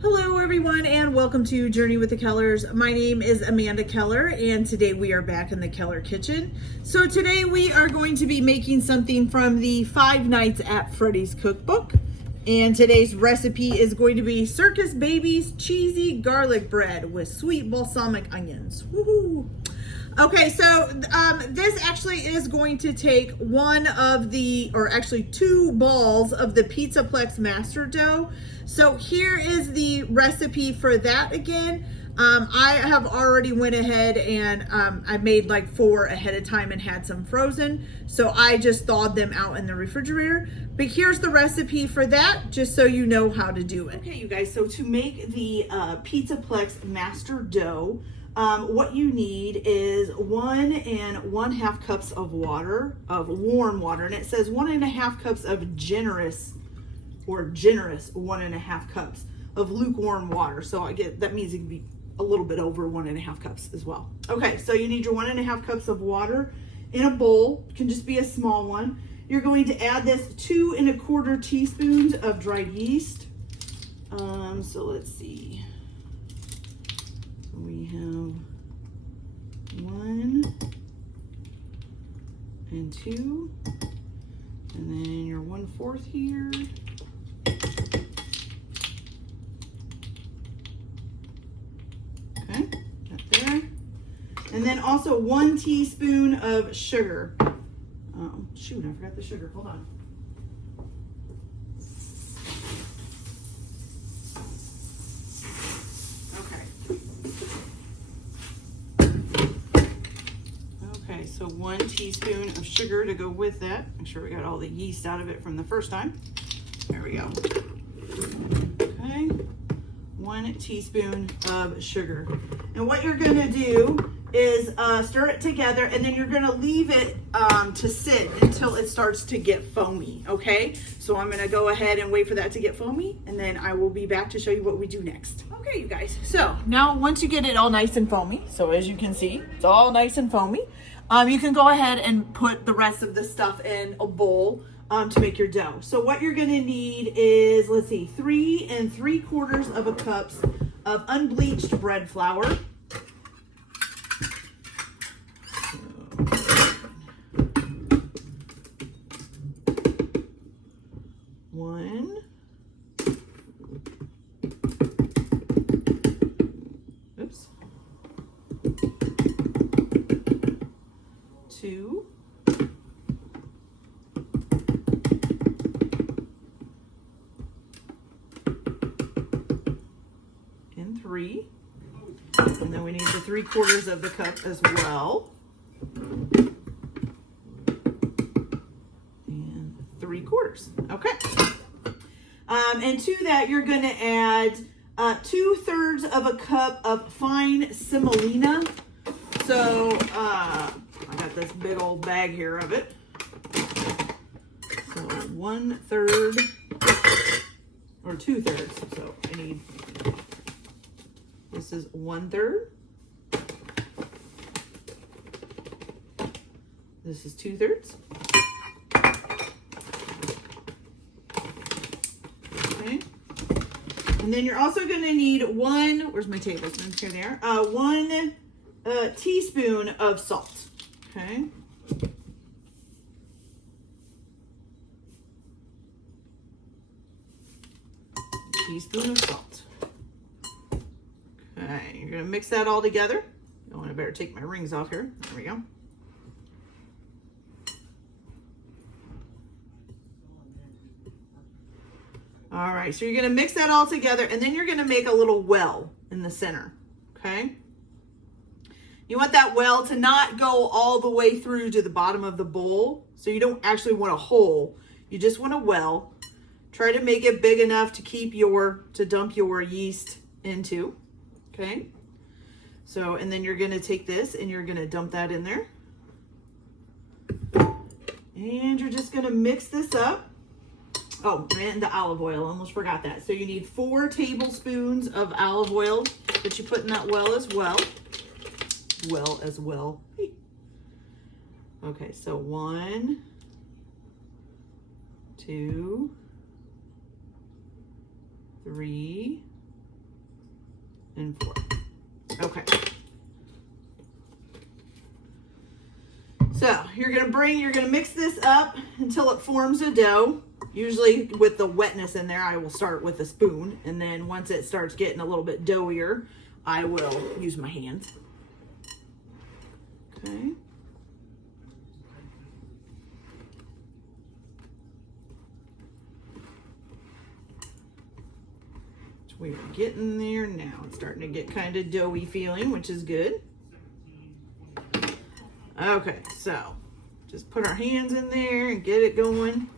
Hello everyone and welcome to Journey with the Kellers. My name is Amanda Keller and today we are back in the Keller kitchen. So today we are going to be making something from the Five Nights at Freddy's cookbook. And today's recipe is going to be Circus Baby's cheesy garlic bread with sweet balsamic onions. Woohoo! Okay, so this actually is going to take two balls of the Pizzaplex master dough. So here is the recipe for that again. I have already went ahead and I made like 4 ahead of time and had some frozen. So I just thawed them out in the refrigerator. But here's the recipe for that, just so you know how to do it. Okay, you guys, so to make the Pizzaplex master dough, what you need is 1 1/2 cups of water, of warm water, and it says 1 1/2 cups of generous 1 1/2 cups of lukewarm water. So that means it can be a little bit over 1 1/2 cups as well. Okay, so you need your 1 1/2 cups of water in a bowl. It can just be a small one. You're going to add this 2 1/4 teaspoons of dried yeast. So let's see. We have 1 and 2, and then your 1/4 here. Okay, that there. And then also 1 teaspoon of sugar. Oh, shoot, I forgot the sugar. Hold on. So 1 teaspoon of sugar to go with that. Make sure we got all the yeast out of it from the first time. There we go. Okay, 1 teaspoon of sugar. And what you're gonna do is stir it together, and then you're gonna leave it to sit until it starts to get foamy, okay? So I'm gonna go ahead and wait for that to get foamy, and then I will be back to show you what we do next. Okay, you guys, so now once you get it all nice and foamy, so as you can see, it's all nice and foamy, you can go ahead and put the rest of the stuff in a bowl to make your dough. So what you're gonna need is, let's see, 3 3/4 cups of unbleached bread flour. Two, and 3, and then we need the 3/4 cup as well, and 3/4. Okay, and to that you're going to add 2/3 cup of fine semolina. So I got this big old bag here of it. So 1/3 or 2/3. So I need, this is 1/3. This is 2/3. Okay. And then you're also going to need where's my tablespoon? Here they are. 1 teaspoon of salt. Okay. Teaspoon of salt. Okay, you're gonna mix that all together. Oh, I better take my rings off here. There we go. All right, so you're gonna mix that all together, and then you're gonna make a little well in the center, okay? You want that well to not go all the way through to the bottom of the bowl. So you don't actually want a hole. You just want a well. Try to make it big enough to dump your yeast into, okay? So, and then you're gonna take this and you're gonna dump that in there. And you're just gonna mix this up. Oh, and the olive oil, almost forgot that. So you need 4 tablespoons of olive oil that you put in that well as well. Okay, so 1, 2, 3, and 4. Okay. So you're gonna mix this up until it forms a dough. Usually with the wetness in there, I will start with a spoon, and then once it starts getting a little bit doughier, I will use my hands. Okay. So we're getting there now. It's starting to get kind of doughy feeling, which is good. Okay, so just put our hands in there and get it going.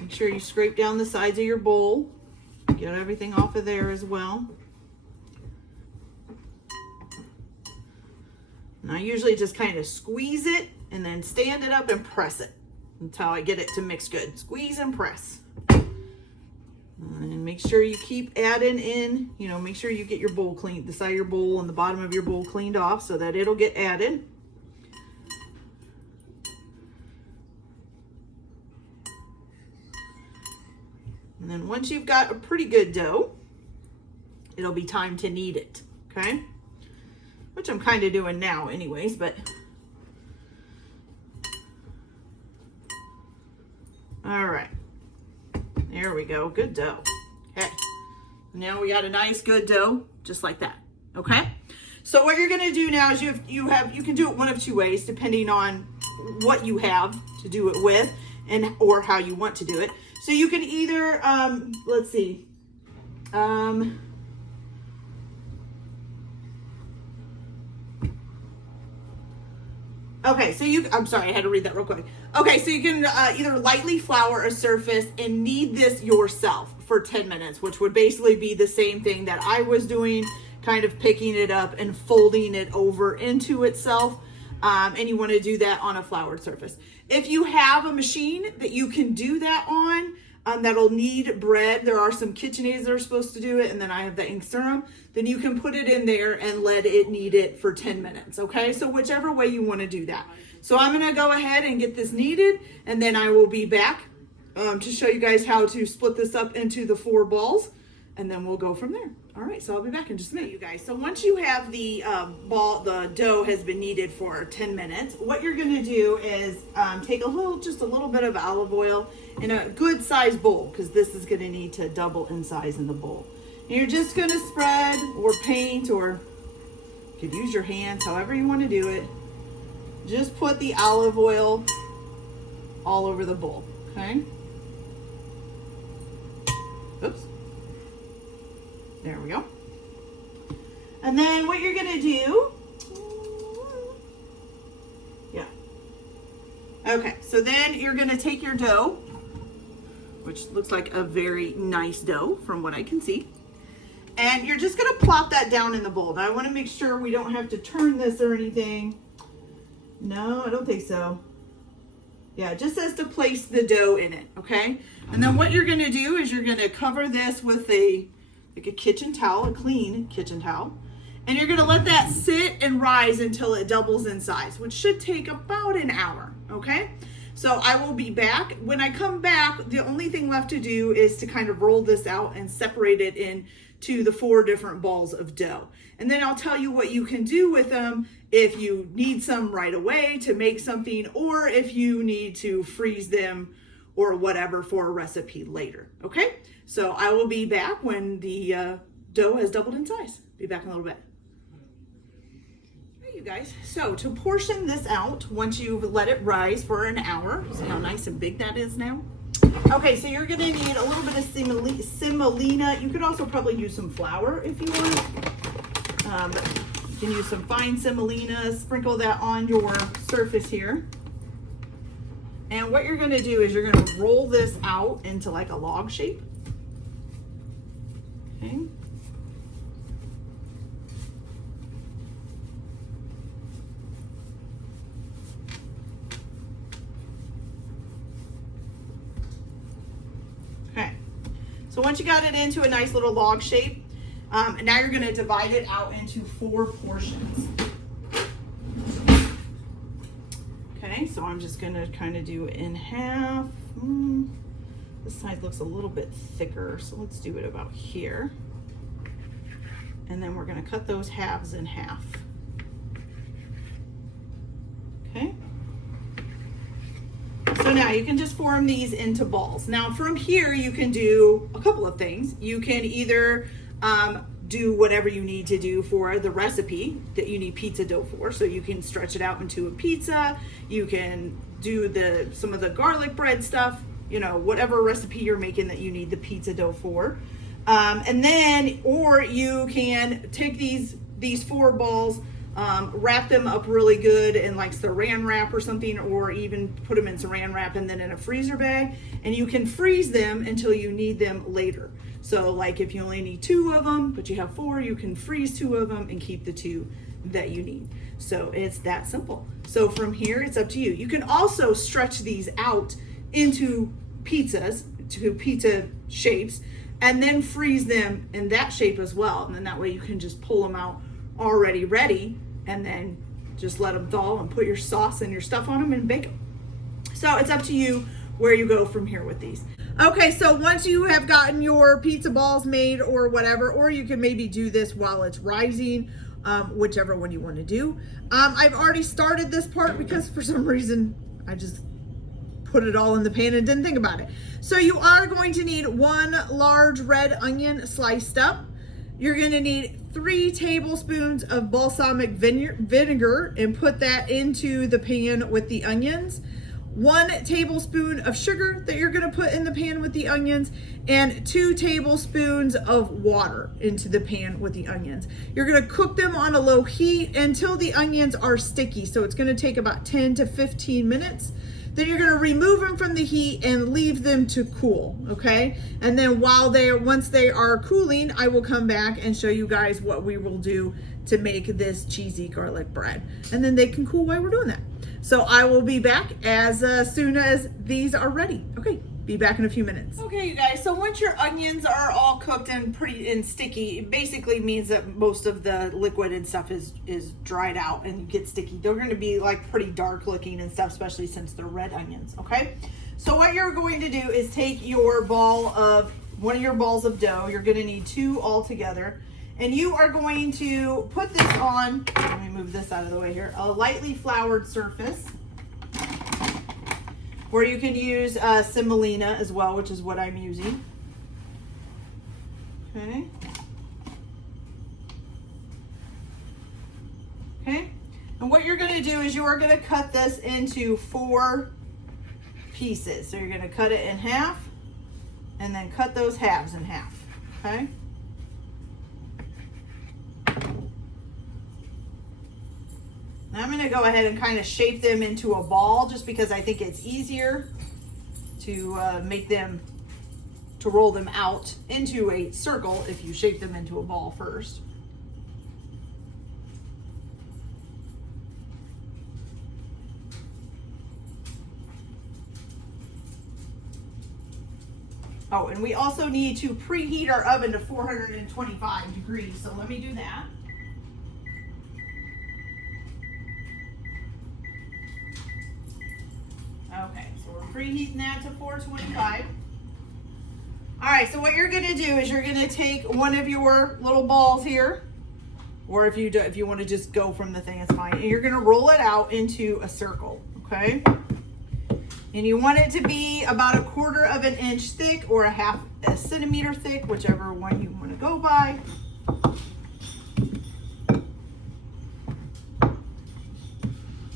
Make sure you scrape down the sides of your bowl. Get everything off of there as well. And I usually just kind of squeeze it and then stand it up and press it until I get it to mix good. Squeeze and press. And make sure you keep adding in, you know, make sure you get your bowl cleaned, the side of your bowl and the bottom of your bowl cleaned off so that it'll get added. And then once you've got a pretty good dough, it'll be time to knead it, okay? Which I'm kind of doing now anyways, but. All right, there we go, good dough. Okay, now we got a nice good dough, just like that, okay? So what you're gonna do now is you can do it one of two ways, depending on what you have to do it with or how you want to do it. So you can either, let's see, okay, so I'm sorry, I had to read that real quick. Okay, so you can either lightly flour a surface and knead this yourself for 10 minutes, which would basically be the same thing that I was doing, kind of picking it up and folding it over into itself. And you want to do that on a floured surface. If you have a machine that you can do that on, that'll knead bread, there are some KitchenAids that are supposed to do it, and then I have the ink serum, then you can put it in there and let it knead it for 10 minutes, okay? So whichever way you want to do that. So I'm going to go ahead and get this kneaded, and then I will be back to show you guys how to split this up into the 4 balls, and then we'll go from there. All right, so I'll be back in just a minute, you guys. So once you have the the dough has been kneaded for 10 minutes, what you're gonna do is take just a little bit of olive oil in a good sized bowl, because this is gonna need to double in size in the bowl. And you're just gonna spread or paint, or you could use your hands, however you wanna do it. Just put the olive oil all over the bowl, okay? Oops. There we go. And then what you're gonna do, yeah. Okay, so then you're gonna take your dough, which looks like a very nice dough from what I can see, and you're just gonna plop that down in the bowl. Now I wanna make sure we don't have to turn this or anything. No, I don't think so. Yeah, it just says to place the dough in it, okay? And then what you're gonna do is you're gonna cover this with a kitchen towel, a clean kitchen towel, and you're gonna let that sit and rise until it doubles in size, which should take about an hour, okay? So I will be back. When I come back, the only thing left to do is to kind of roll this out and separate it into the 4 different balls of dough. And then I'll tell you what you can do with them if you need some right away to make something, or if you need to freeze them or whatever for a recipe later, okay? So I will be back when the dough has doubled in size. Be back in a little bit. All right, you guys, so to portion this out, once you've let it rise for an hour, see how nice and big that is now? Okay, so you're gonna need a little bit of semolina. You could also probably use some flour if you want. But you can use some fine semolina, sprinkle that on your surface here. And what you're gonna do is you're gonna roll this out into like a log shape. Okay. Okay. So once you got it into a nice little log shape, and now you're going to divide it out into 4 portions. Okay, so I'm just going to kind of do it in half. This side looks a little bit thicker, so let's do it about here. And then we're gonna cut those halves in half. Okay. So now you can just form these into balls. Now from here, you can do a couple of things. You can either do whatever you need to do for the recipe that you need pizza dough for. So you can stretch it out into a pizza. You can do some of the garlic bread stuff, you know, whatever recipe you're making that you need the pizza dough for. And then, or you can take these 4 balls, wrap them up really good in like saran wrap or something, or even put them in saran wrap and then in a freezer bag, and you can freeze them until you need them later. So like if you only need 2 of them, but you have 4, you can freeze 2 of them and keep the 2 that you need. So it's that simple. So from here, it's up to you. You can also stretch these out into pizzas, to pizza shapes, and then freeze them in that shape as well. And then that way you can just pull them out already ready, and then just let them thaw and put your sauce and your stuff on them and bake them. So it's up to you where you go from here with these. Okay, so once you have gotten your pizza balls made or whatever, or you can maybe do this while it's rising, whichever one you want to do. I've already started this part because for some reason I just put it all in the pan and didn't think about it. So you are going to need 1 large red onion sliced up. You're going to need 3 tablespoons of balsamic vinegar and put that into the pan with the onions. 1 tablespoon of sugar that you're going to put in the pan with the onions, and 2 tablespoons of water into the pan with the onions. You're going to cook them on a low heat until the onions are sticky. So it's going to take about 10 to 15 minutes. Then you're going to remove them from the heat and leave them to cool, okay? And then once they are cooling, I will come back and show you guys what we will do to make this cheesy garlic bread. And then they can cool while we're doing that. So I will be back as soon as these are ready. Okay, be back in a few minutes. Okay, you guys, so once your onions are all cooked and pretty sticky, it basically means that most of the liquid and stuff is dried out and get sticky. They're going to be like pretty dark looking and stuff, especially since they're red onions, okay? So what you're going to do is take one of your balls of dough. You're going to need 2 all together. And you are going to put this on, let me move this out of the way here, a lightly floured surface, or you can use semolina as well, which is what I'm using. Okay. Okay. And what you're going to do is you are going to cut this into 4 pieces. So you're going to cut it in half and then cut those halves in half. Okay. Now I'm going to go ahead and kind of shape them into a ball just because I think it's easier to make them, to roll them out into a circle if you shape them into a ball first. Oh, and we also need to preheat our oven to 425 degrees, so let me do that. Okay, so we're preheating that to 425. All right, so what you're gonna do is you're gonna take one of your little balls here, or if you want to just go from the thing, it's fine. And you're gonna roll it out into a circle, okay? And you want it to be about 1/4 of an inch thick or 1/2 centimeter thick, whichever one you want to go by.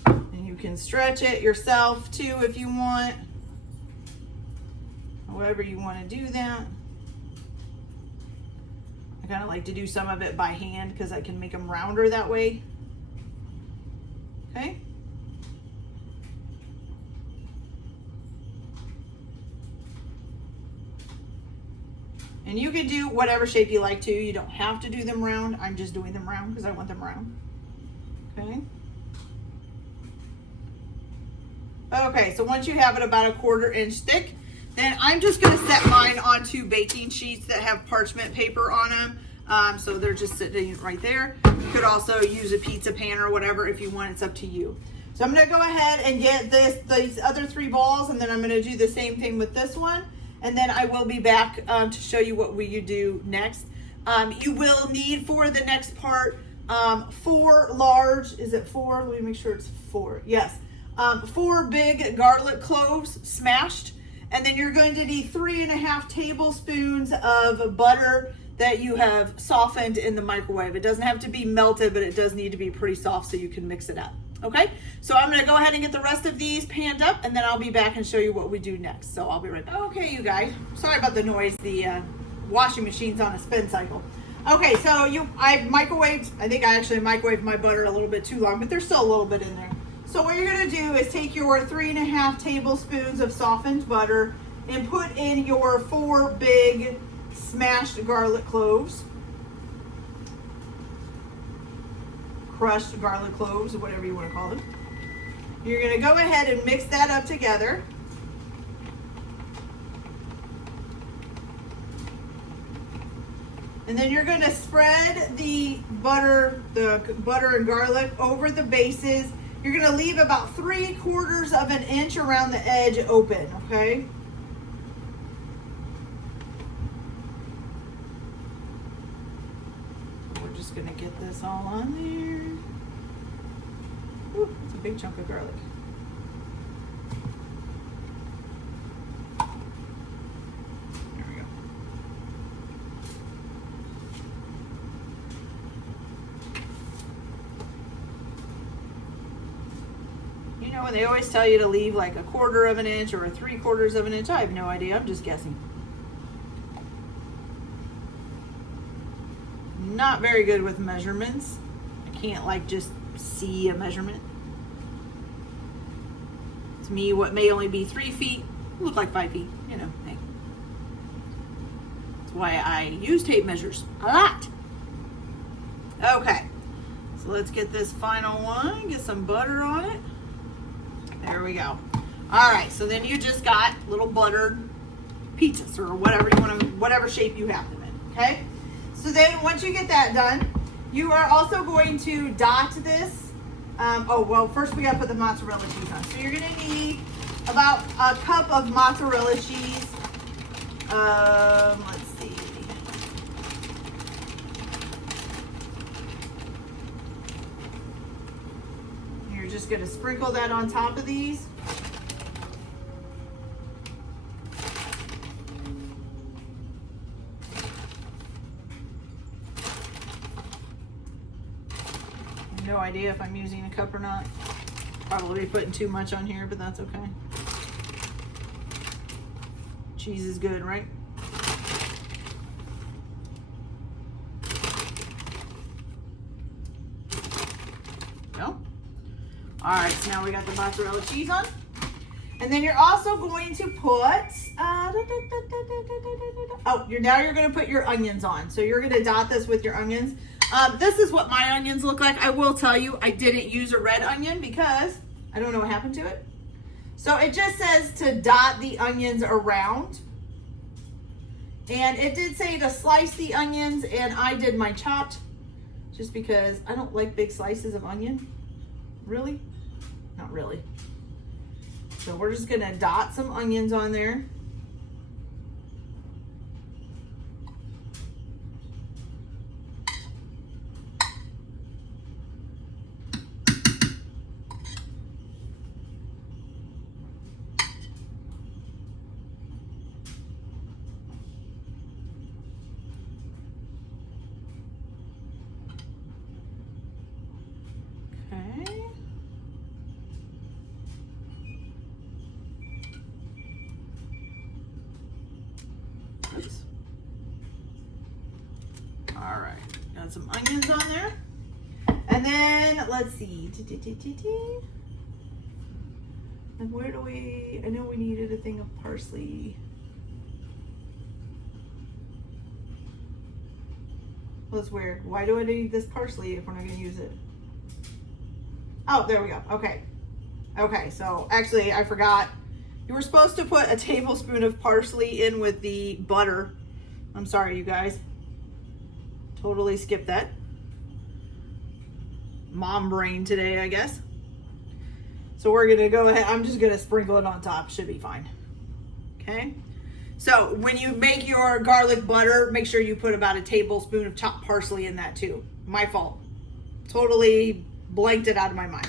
And you can stretch it yourself too if you want. However you want to do that. I kind of like to do some of it by hand because I can make them rounder that way. Okay. And you can do whatever shape you like to. You don't have to do them round. I'm just doing them round because I want them round. Okay. Okay, so once you have it about 1/4 inch thick, then I'm just going to set mine onto baking sheets that have parchment paper on them. So they're just sitting right there. You could also use a pizza pan or whatever if you want. It's up to you. So I'm going to go ahead and get these other 3 balls, and then I'm going to do the same thing with this one. and then I will be back to show you what we do next. You will need for the next part 4 large, is it 4? Let me make sure it's 4. Yes. 4 big garlic cloves smashed. And then you're going to need 3.5 tablespoons of butter that you have softened in the microwave. It doesn't have to be melted, but it does need to be pretty soft so you can mix it up. Okay, so I'm gonna go ahead and get the rest of these panned up, and then I'll be back and show you what we do next. So I'll be right back. Okay, you guys, sorry about the noise. The washing machine's on a spin cycle. Okay, so I microwaved, I think I actually microwaved my butter a little bit too long, but there's still a little bit in there. So what you're gonna do is take your 3.5 tablespoons of softened butter and put in your 4 big smashed garlic cloves. Crushed garlic cloves, or whatever you want to call them. You're going to go ahead and mix that up together. And then you're going to spread the butter and garlic over the bases. You're going to leave about 3/4 of an inch around the edge open, okay? We're just going to get this all on there. Ooh, it's a big chunk of garlic. There we go. You know, when they always tell you to leave like 1/4 of an inch or 3/4 of an inch, I have no idea. I'm just guessing. Not very good with measurements. I can't like just see a measurement. To me, what may only be 3 feet look like 5 feet. You know, hey. That's why I use tape measures a lot. Okay, so let's get this final one. Get some butter on it. There we go. All right, so then you just got little buttered pizzas or whatever you want to, whatever shape you have them in. Okay. So then once you get that done, you are also going to dot this. Oh, well, first we got to put the mozzarella cheese on. So you're going to need about a cup of mozzarella cheese. Let's see. You're just going to sprinkle that on top of these. No idea if I'm using a cup or not. Probably putting too much on here, but that's okay. Cheese is good, right? No? All right, so now we got the mozzarella cheese on. And then you're also going to put, now you're going to put your onions on. So you're going to dot this with your onions. This is what my onions look like. I will tell you, I didn't use a red onion because I don't know what happened to it. So it just says to dot the onions around. And it did say to slice the onions, and I did my chopped just because I don't like big slices of onion. Really? Not really. So we're just gonna dot some onions on there. Okay. Oops. All right, got some onions on there. And then let's see. And where do I know we needed a thing of parsley. Well, that's weird. Why do I need this parsley if we're not gonna use it? Oh, there we go. Okay. Okay, so actually I forgot. You were supposed to put a tablespoon of parsley in with the butter. I'm sorry, you guys. Totally skipped that. Mom brain today, I guess. So we're gonna go ahead. I'm just gonna sprinkle it on top. Should be fine. Okay. So when you make your garlic butter, make sure you put about a tablespoon of chopped parsley in that too. My fault. Totally blanked it out of my mind.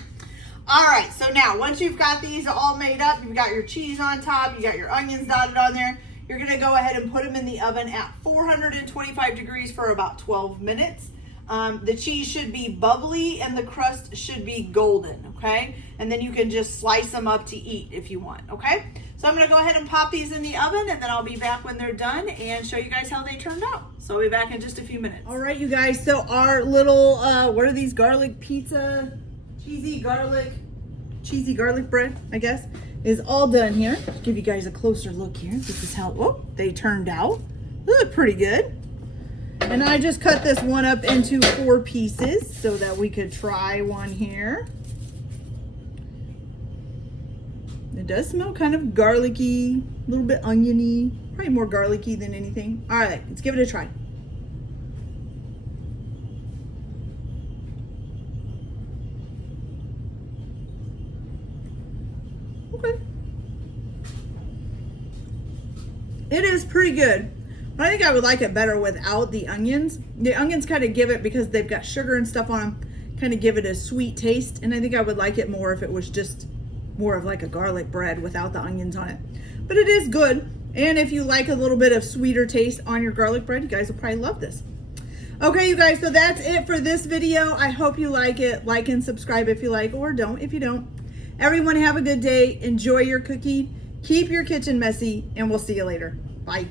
All right, so now once you've got these all made up, you've got your cheese on top, you got your onions dotted on there, you're gonna go ahead and put them in the oven at 425 degrees for about 12 minutes. The cheese should be bubbly and the crust should be golden, okay? And then you can just slice them up to eat if you want, okay? So I'm gonna go ahead and pop these in the oven, and then I'll be back when they're done and show you guys how they turned out. So I'll be back in just a few minutes. All right, you guys, so our little, what are these, garlic pizza, cheesy garlic bread, I guess, is all done here. Give you guys a closer look here. This is how, they turned out. They look pretty good. And I just cut this one up into 4 pieces so that we could try one here. It does smell kind of garlicky, a little bit oniony, probably more garlicky than anything. All right, let's give it a try. Okay. It is pretty good. But I think I would like it better without the onions. The onions kind of give it, because they've got sugar and stuff on them, kind of give it a sweet taste. And I think I would like it more if it was just more of like a garlic bread without the onions on it. But it is good. And if you like a little bit of sweeter taste on your garlic bread, you guys will probably love this. Okay, you guys, so that's it for this video. I hope you like it. Like and subscribe if you like, or don't if you don't. Everyone have a good day. Enjoy your cooking. Keep your kitchen messy, and we'll see you later. Bye.